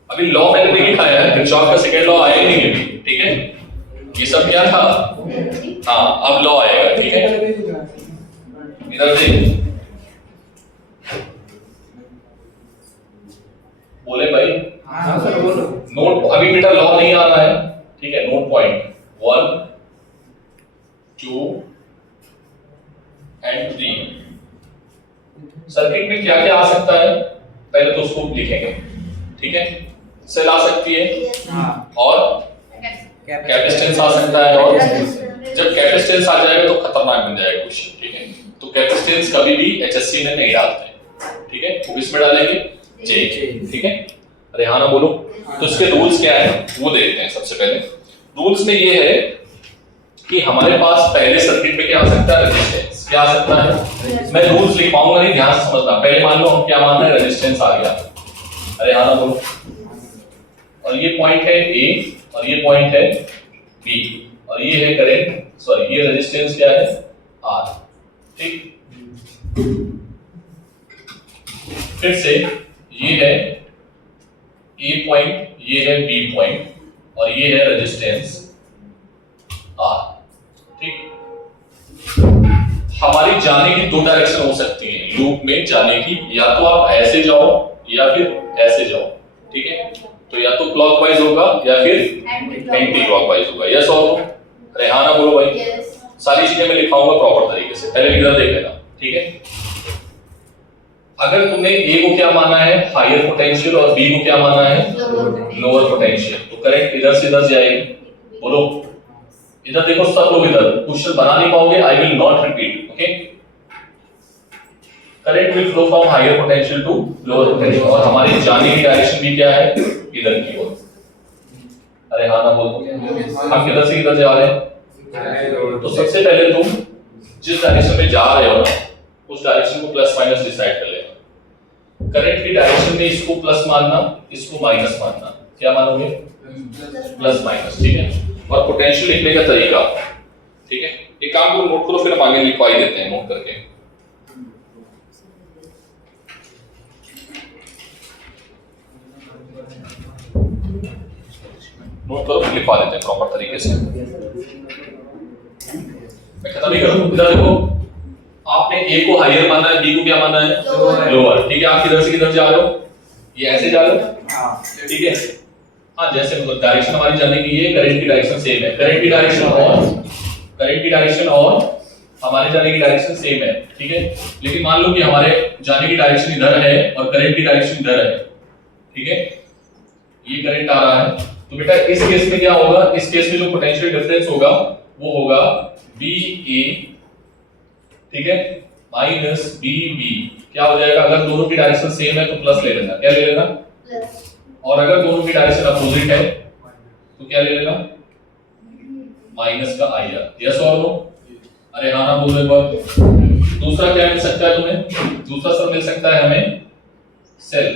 अभी लॉ मैंने नहीं लिखाया है, किरचॉफ का सेकंड लॉ आया ही नहीं अभी, ठीक है? ये सब क्या था? हाँ, अब लॉ आएगा, ठीक है? इधर देख, बोले भाई। हाँ सर बोलो। नोट अभी बेटा लॉ नहीं आ रहा है, ठीक है? नोट पॉइंट 1 2 एंड 3 सर्किट में क्या क्या आ सकता है पहले तो उसको लिखेंगे, ठीक है? सेल आ सकती है हाँ और कैपेसिटेंस आ सकता है, और जब कैपेसिटेंस आ जाएगा तो खतरनाक बन जाएगा क्वेश्चन, ठीक है? तो कैपेसिटेंस कभी भी एचएससी में नहीं डालते, ठीक है? वो किसमें डालेंगे? जे, ठीक है? रेहाना बोलो। तो इसके रूल्स क्या है वो देखते हैं। सबसे पहले रूल्स में ये है कि हमारे पास पहले सर्किट में क्या आ सकता है? रेजिस्टेंस। क्या आ सकता है? मैं रूल्स लिख पाऊंगा नहीं, ध्यान से समझना। पहले मान लो हम क्या मान रहे हैं? रेजिस्टेंस आ गया। रेहाना बोलो। और ये पॉइंट है ए और ये पॉइंट है बी और ये है करंट, सॉरी ये रेजिस्टेंस क्या है? आर, ठीक? फिर से ये है ए पॉइंट, ये है बी पॉइंट और ये है रेजिस्टेंस आर, ठीक? हमारी जाने की दो डायरेक्शन हो सकती है लूप में जाने की, या तो आप ऐसे जाओ या फिर ऐसे जाओ, ठीक है? तो या तो क्लॉकवाइज होगा या फिर एंटी क्लॉकवाइज होगा। यस और नो? रेहाना बोलो भाई। सारी चीजें मैं लिखाऊंगा प्रॉपर तरीके से, पहले इधर देख लेना, ठीक है? अगर तुमने ए को क्या माना है? हायर पोटेंशियल, और बी को क्या माना है? लोअर पोटेंशियल, तो करंट इधर से इधर जाएगी। बोलो, इधर देखो सब लोग, इधर क्वेश्चन बना नहीं पाओगे, I will not repeat, okay? Current will flow from higher potential to lower potential, और हमारी जाने की डायरेक्शन भी क्या है? इधर की ओर। अरे हाँ ना बोल दो, हम किधर से किधर जा रहे हैं? तो सबसे पहले तुम जिस डायरेक्शन में जा रहे हो ना, उस डायरेक्शन को प्लस माइनस डिसाइड कर लेना। करंट की डायरेक्शन में इसको प्लस मानना, इसको माइनस मानना। क्या मानोगे? प्लस माइनस, ठीक है? और पोटेंशियल लिखने का तरीका, ठीक है? एक काम करो, नोट करो, फिर हम आगे लिखवा ही देते हैं नोट करके। नोट करो, लिखवा देते हैं प्रॉपर तरीके से। मैं खत्म ही करूं। इधर देखो, आपने ए को हायर माना है, बी को क्या माना है? लोअर, ठीक है? आप किधर से किधर जा रहे हो? ये ऐसे जा रहे हो, ठीक है? हाँ, जैसे मतलब डायरेक्शन हमारी जाने की, ये करंट की डायरेक्शन सेम है। करंट की डायरेक्शन और हमारे जाने की डायरेक्शन सेम है, ठीक है? लेकिन मान लो कि हमारे जाने की डायरेक्शन इधर है और करंट की डायरेक्शन इधर है, ठीक है? ये करंट आ रहा है, तो बेटा इस केस में क्या होगा? इस केस में जो पोटेंशियल डिफरेंस होगा वो होगा BA, ठीक है, माइनस BB। क्या हो जाएगा? अगर दोनों की डायरेक्शन सेम है तो प्लस ले लेना। क्या ले लेना? प्लस। और अगर दोनों की डायरेक्शन अपोजिट है तो क्या ले लेना? माइनस का IR। यस और नो? अरे हाँ ना बोलो एक बार। दूसरा क्या मिल सकता है तुम्हें? दूसरा सब मिल सकता है हमें सेल।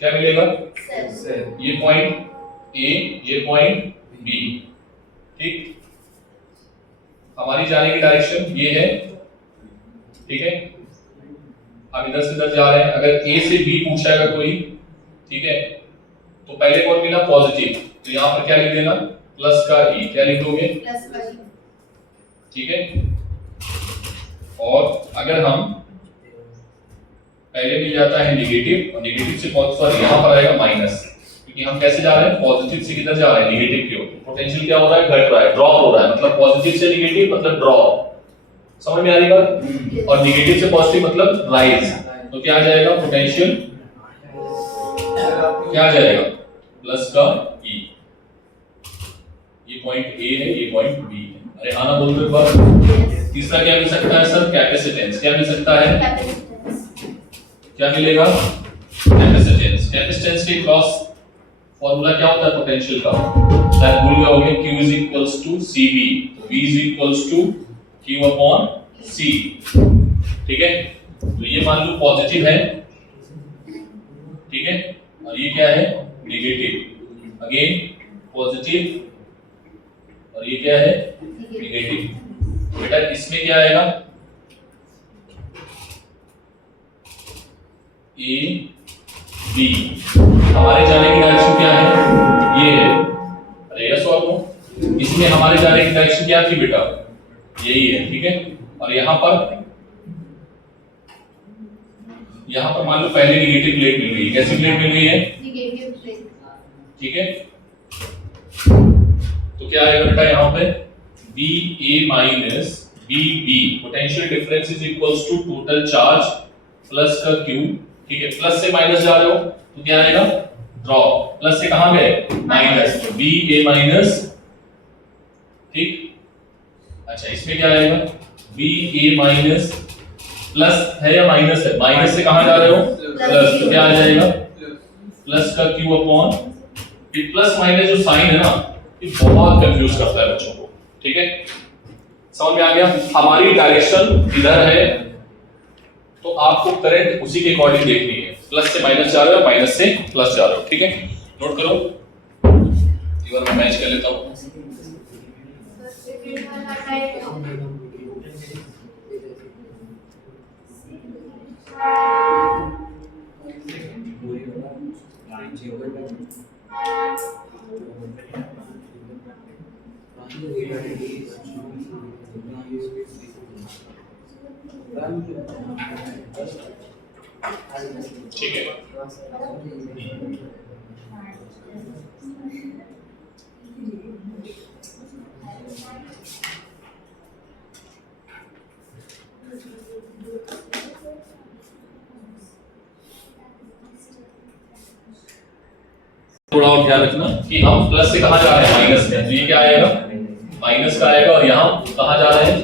क्या मिलेगा? सेल। ये पॉइंट A, ये पॉइंट B, ठीक? हमारी जाने की डायरेक्शन ये है, ठीक है? हम इधर से इधर जा रहे हैं। अगर A से B पूछेगा कोई, ठीक है, तो पहले कौन मिला? पॉजिटिव, तो यहाँ पर क्या लिख देना? प्लस का E। क्या लिख दोगे? प्लस का E, ठीक है? और अगर हम पहले मिल जाता है नेगेटिव, और नेगेटिव से सॉरी यहाँ पर आएगा माइनस, क्योंकि हम कैसे जा रहे हैं? पॉजिटिव से किधर जा रहे हैं? नेगेटिव की ओर। पोटेंशियल क्या हो रहा है? घट रहा है, ड्रॉप हो रहा है, मतलब पॉजिटिव से नेगेटिव मतलब ड्रॉप। समझ में आ रही बात? और नेगेटिव से पॉजिटिव मतलब राइज। तो क्या आ जाएगा? पोटेंशियल क्या आ जाएगा? प्लस का E। ये पॉइंट A है, ये पॉइंट B है। अरे हाँ ना बोल दो एक बार। तीसरा क्या मिल सकता है सर? कैपेसिटेंस। क्या मिल सकता है? कैपेसिटेंस। क्या मिलेगा? कैपेसिटेंस। कैपेसिटेंस के क्रॉस फॉर्मूला क्या होता है पोटेंशियल का? शायद भूल गए होंगे, Q is equals to CB, तो V is equals to Q upon C, ठीक है? तो ये मान लो पॉजिटिव है, ठीक है? और ये क्या है नेगेटिव, अगेन पॉजिटिव और ये क्या है नेगेटिव। बेटा इसमें क्या आएगा ए बी, हमारे जाने की डायरेक्शन क्या है ये है, अरे यस और नो, इसमें हमारे जाने की डायरेक्शन क्या थी बेटा यही है, ठीक है। और यहाँ पर मान लो पहले नेगेटिव प्लेट मिल गई, कैसी प्लेट मिल गई है नेगेटिव प्लेट, ठीक है। तो क्या आएगा बेटा यहाँ पे B A minus B B, potential difference is equals to total charge plus का क्यू, ठीक है। प्लस से माइनस जा रहे हो तो क्या आएगा ड्रॉप, प्लस से कहां गए माइनस, बी ए माइनस, ठीक। अच्छा इसमें क्या आएगा बी ए माइनस, प्लस है या माइनस है, माइनस से कहां जा रहे हो प्लस, तो क्या आ जाएगा प्लस का क्यू अपॉन, ये प्लस माइनस जो साइन है ना ये बहुत कंफ्यूज करता है बच्चों को, ठीक है। समझ में आ गया, हमारी डायरेक्शन इधर है तो आपको करंट उसी के अकॉर्डिंग देखनी है, प्लस से माइनस जा रहे हो माइनस से प्लस जा रहे हो, ठीक है। नोट करो, एक बार मैं मैच कर लेता हूं। सेकंड वाला टाइप ठीक है, थोड़ा और ध्यान रखना कि हम प्लस से कहां जा रहे हैं माइनस में, तो ये क्या आएगा माइनस का आएगा, और यहाँ कहां जा रहे हैं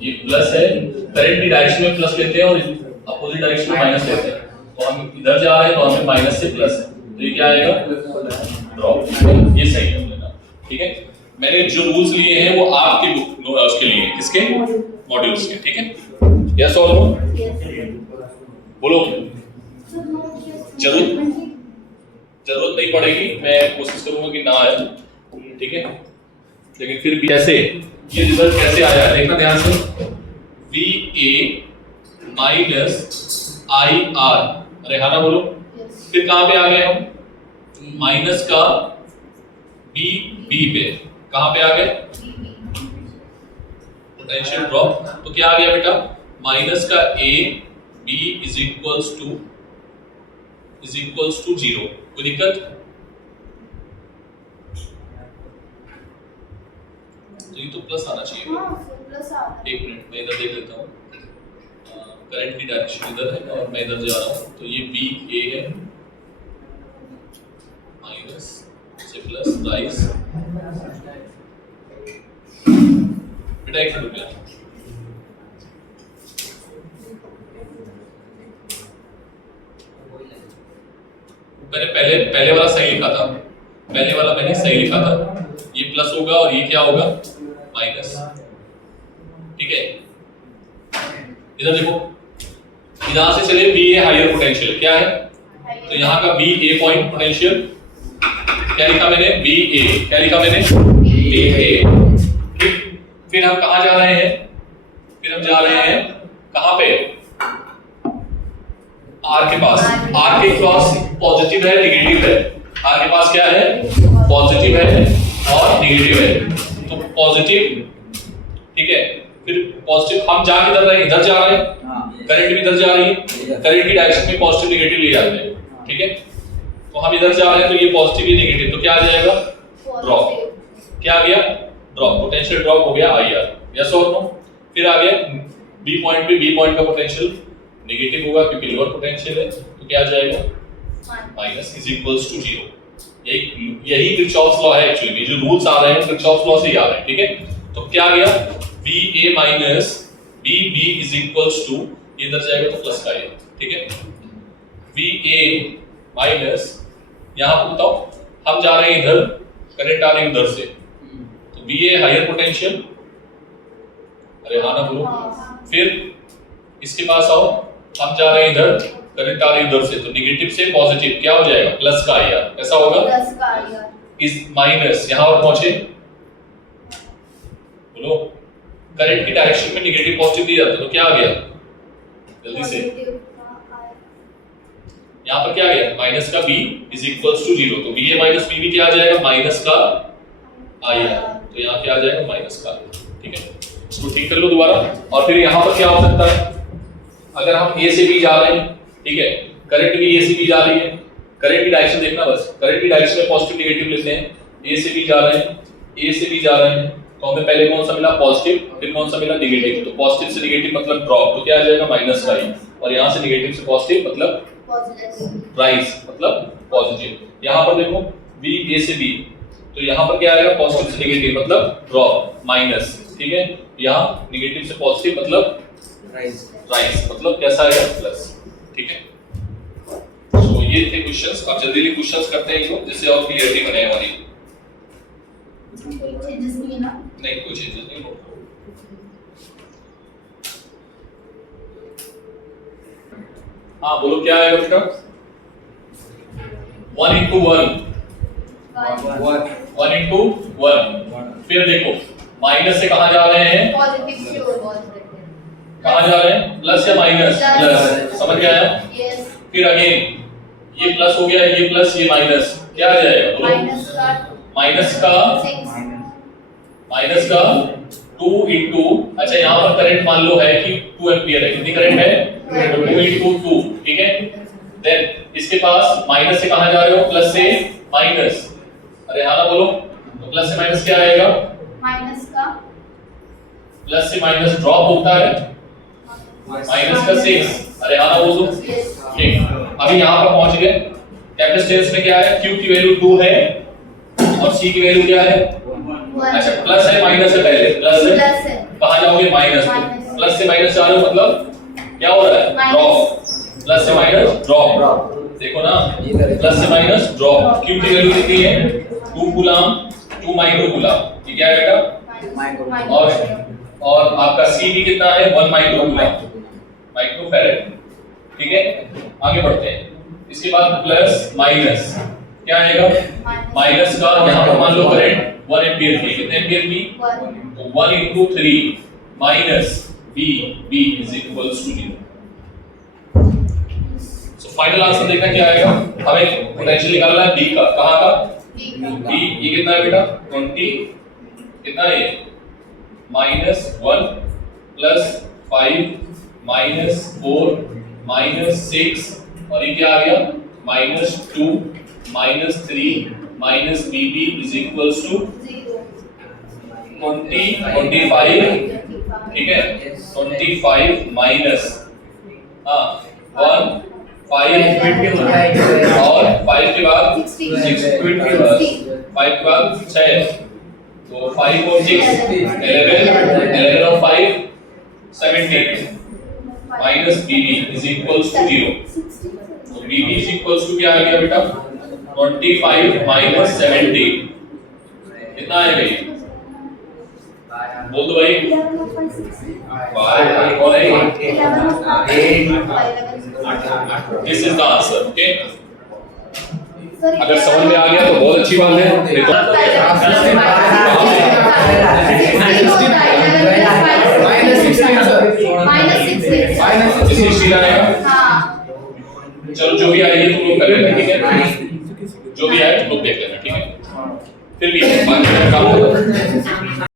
ये प्लस है, करंट की डायरेक्शन में प्लस लेते हैं और अपोजिट डायरेक्शन में माइनस लेते हैं, तो हम इधर जा रहे हैं तो हमें माइनस से प्लस है, तो ये क्या आएगा ड्रॉप, ये सही है लेना, ठीक है। मैंने जो रूल्स लिए हैं वो आपके बुक उसके लिए, किसके मॉड्यूल्स के, ठीक है। यस और नो बोलो, जरूरत नहीं पड़ेगी, मैं कोशिश करूंगा कि ना आए, ठीक है। लेकिन फिर भी कैसे ये रिजल्ट कैसे आया है देखना ध्यान से, V A minus I R, अरे हाँ ना बोलो, फिर कहां पे आ गए हम माइनस का बी बी पे, कहां पे आ गए पोटेंशियल ड्रॉप, तो क्या आ गया बेटा माइनस का A B is equals to 0, कोई दिक्कत, तो ये तो प्लस आना चाहिए, प्लस आ एक मिनट मैं इधर देख लेता हूँ, करंट की डायरेक्शन इधर है और मैं इधर जा रहा हूँ, तो ये बी ए है माइनस से प्लस राइज, बेटा एक मिनट रुक, मैंने पहले वाला सही लिखा था, पहले वाला मैंने सही लिखा था, ये प्लस होगा और ये क्या होगा माइनस, ठीक है। इधर देखो, यहां से चले बी ए हायर पोटेंशियल क्या है, तो यहाँ का बी ए पॉइंट पोटेंशियल क्या लिखा मैंने बी ए, क्या लिखा मैंने बी ए, ठीक। फिर हम कहाँ जा रहे हैं, फिर हम जा रहे हैं कहाँ पे आर के पास, आर के क्रॉस पॉजिटिव है नेगेटिव है, आर के पास क्या है पॉजिटिव है और नेगेटिव है, तो पॉजिटिव, ठीक है। फिर पॉजिटिव हम जा किधर रहे हैं, इधर जा रहे हैं, करंट भी इधर जा रही है, करंट की डायरेक्शन में पॉजिटिव नेगेटिव ले जाते हैं, ठीक है। तो हम इधर जा रहे हैं तो ये पॉजिटिव ये नेगेटिव, तो क्या आ जाएगा ड्रॉप, क्या आ गया ड्रॉप, पोटेंशियल ड्रॉप हो गया आई आर, यस और नो। फिर आ गया बी पॉइंट पे, बी पॉइंट का पोटेंशियल नेगेटिव होगा क्योंकि लोअर पोटेंशियल है, तो क्या आ जाएगा माइनस इज इक्वल्स टू 0, यही किरचॉफ्स लॉ है एक्चुअली, जो रूल्स आ रहे हैं किरचॉफ्स लॉ से ही आ रहे हैं, ठीक है। तो क्या आ गया B A minus B B is equals to, ये इधर जाएगा तो प्लस का ये, ठीक है। वी ए माइनस, यहां पर बताओ हम जा रहे हैं इधर, करंट आ रही है उधर से, तो वी ए हायर पोटेंशियल, अरे हाँ ना बोलो, फिर इसके पास आओ हम जा रहे हैं इधर करंट आ रही उधर से, तो नेगेटिव से पॉजिटिव क्या हो जाएगा, प्लस का आईआर। कैसा होगा, प्लस का आईआर। इस माइनस यहां पर पहुंचे, बोलो करंट की डायरेक्शन में नेगेटिव पॉजिटिव दिया जाता है, तो क्या आ गया जल्दी से, यहाँ पर क्या आ गया, माइनस का b इज इक्वल्स टू 0, तो ba माइनस bb क्या आ जाएगा, माइनस का आईआर, तो यहाँ क्या आ जाएगा, माइनस का। ठीक है, इसको ठीक कर लो दोबारा। और फिर यहाँ पर क्या हो सकता है, अगर हम a से b जा रहे हैं, ठीक है, करंट भी a से b जा रही है, करंट की डायरेक्शन देखना बस, करंट की डायरेक्शन में पॉजिटिव नेगेटिव लेते हैं, a से b जा रहे हैं, a से b जा रहे हैं, तो हमें पहले कौन सा मिला, पॉजिटिव, फिर कौन सा मिला, नेगेटिव, तो पॉजिटिव से नेगेटिव मतलब ड्रॉप, तो क्या आ जाएगा, माइनस का i, और यहाँ से नेगेटिव से पॉजिटिव मतलब राइज मतलब पॉजिटिव। यहाँ पर देखो b a से b, तो यहाँ पर क्या आएगा, पॉजिटिव से नेगेटिव मतलब ड्रॉप माइनस, ठीक है, यहाँ नेगेटिव से पॉजिटिव मतलब राइज मतलब कैसा आएगा, प्लस। ठीक है, तो ये थे क्वेश्चंस। अब जल्दी क्वेश्चंस करते हैं इनको, जिससे और क्लियरिटी बने हमारी। कोई चेंजेस नहीं है ना? नहीं, कोई चेंजेस नहीं होगा। हाँ बोलो क्या आएगा बेटा, 1 into 1, 1 into 1। फिर देखो माइनस से कहाँ जा रहे हैं, पॉजिटिव से और पॉजिटिव कहाँ जा रहे हैं, प्लस या माइनस, प्लस, समझ गया है। यस। फिर अगेन ये प्लस हो गया, ये प्लस, ये माइनस, क्या आ जाएगा बोलो, माइनस का 2 into, अच्छा यहाँ पर करंट मान लो है कि 2 एम्पीयर है, कितनी करंट है, 2 into 2, ठीक है। देन इसके पास माइनस से कहाँ जा रहे हो, प्लस से माइनस, अरे हाँ ना बोलो, तो प्लस से माइनस क्या आएगा, माइनस का, प्लस से माइनस ड्रॉप होता है, माइनस का 6, अरे हाँ ना बोलो, ठीक। अभी यहाँ पर पहुंच गए, कैपेसिटेंस में क्या है, Q की वैल्यू 2 है और C की वैल्यू क्या है, अच्छा प्लस है माइनस है, पहले प्लस है, कहाँ जाओगे, माइनस, प्लस से माइनस जा रहे हो मतलब क्या हो रहा है, ड्रॉप, प्लस से माइनस ड्रॉप, देखो ना, प्लस से माइनस ड्रॉप। Q की वैल्यू कितनी है, 2 कूलम, 2 माइक्रो कूलम, ठीक है बेटा, और आपका C भी कितना है, 1 माइक्रो कूलम, माइक्रो फैराड, ठीक है। आगे बढ़ते हैं, इसके बाद प्लस माइनस क्या आएगा, माइनस का यहाँ पर मान लो करंट 1 एम्पीयर की, कितने एम्पीयर की, तो 1 into 3 minus b is equals to 0। So final answer देखना क्या आएगा, हमें पोटेंशियल निकालना है b का, कहाँ का, b, ये कितना है बेटा, 20, कितना है ये, -1 प्लस 5 -4 -6, और ये क्या आ गया, -2 -3 -bb is equals to 20 25, ठीक है, 25 माइनस 1 5 और 5 के बाद 6, 5 के बाद 6, तो 5 और 6 11 और 5 17 minus bb is equals to 0, तो bb is equals to क्या आ गया बेटा, 25 minus 70, कितना आएगा ये, बोल दो भाई, और this is the answer. Okay, अगर समझ में आ गया तो बहुत अच्छी बात है, नहीं तो -16 आएगा। चलो जो भी आएगी तुम लोग कर लेना, ठीक है, जो भी आए तुम लोग देख लेना, ठीक है, फिर भी बात काम होगा।